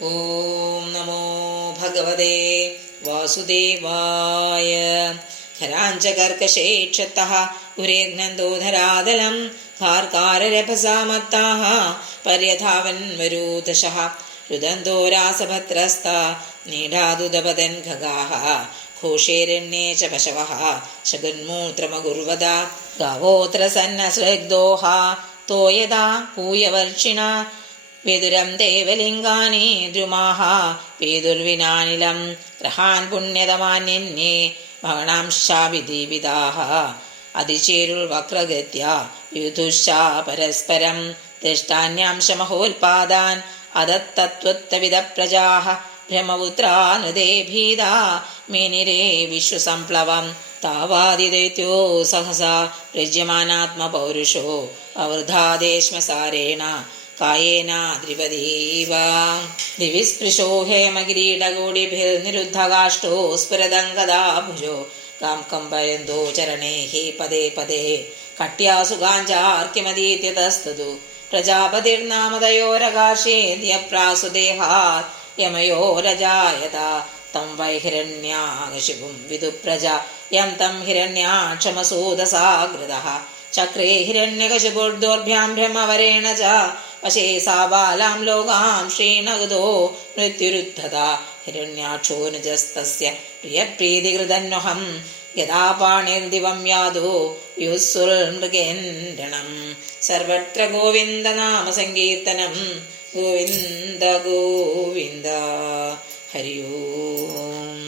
ഓം നമോ ഭഗവതേ വാസുദേവായ. ഖരാഞ്ചകർക്കശേക്ഷത്തഃ ഉരേഗ്നന്ദോധരാതലം ഹാർകാരരഭസാമത്താഃ പര്യധാവന്വരൂതശഃ രുദന്തോ രാസഭദ്രസ്ത നീഢാദുദപതൻ ഖഗാഃ ഘോഷേരണ്യേ ച പശവഃ ശകുന്മൂത്രമകുർവദ ഗാവോത്ര സന്നസ്രഗ്ദോഃ തോയദാ പൂയവർഷിണ വിദുരം ദേവലിംഗാനി ദ്രുമാഃ പേതുർവിനാനിലം ഗ്രഹാൻ പുണ്യതമാന്യന്യേ മഹണാംശാഭിദീപിതാഃ അതിചേരുൾ വക്രഗത്യ യുധുശ്ച പരസ്പരം ദൃഷ്ടാന്യാംശമഹോൽപാദാൻ അതത്തത്വത്തവിദ പ്രജാഃ ബ്രഹ്മപുത്രാനുദേ ഭീതാ മേനിരേ വിശ്വസംപ്ലവം താവാദിദൈത്യോ സഹസാ പ്രജ്യമാനാത്മപൗരുഷോ അവൃധാദേശ്മസാരേണ കായേന ദ്രിപദീവ ദിവിസ്പൃശോ ഹേമകിരീടകോടിഭിർനിരുദ്ധകാഷ്ടോ സ്ഫുരദംഗദാ ഭുജോ കാം കമ്പയന്തോ ചരണൈഃ പദേ പദേ കട്യാസു ഗാഞ്ചാർക്കിമതീത്യതസ്തതു പ്രജാപതിർനാമതയോരകാശേദ്യപ്രാസുദേഹാത് യമയോരജായത തം വൈ ഹിരണ്യാകശിപും വിദു പ്രജ യം തം ഹിരണ്യാക്ഷമസൂദസാഗ്രതഃ ചക്രേ ഹിരണ്യകശിപുർദോർഭ്യാം ബ്രഹ്മവരേണ ച വശേ സാ ബാലാം ലോകാം ശ്രീണഗതോ മൃത്യുരുദ്ധത ഹിരണ്യാക്ഷോ നിജസ്തസ്യ പ്രിയപ്രീതികൃതന്വഹം യഥാ പാണിർദിവം യാതോ യുസ്സുർമൃഗേന്ദ്രണം സർവത്ര ഗോവിന്ദനാമ സങ്കീർത്തനം ഗോവിന്ദ ഗോവിന്ദ ഹരി ഓം.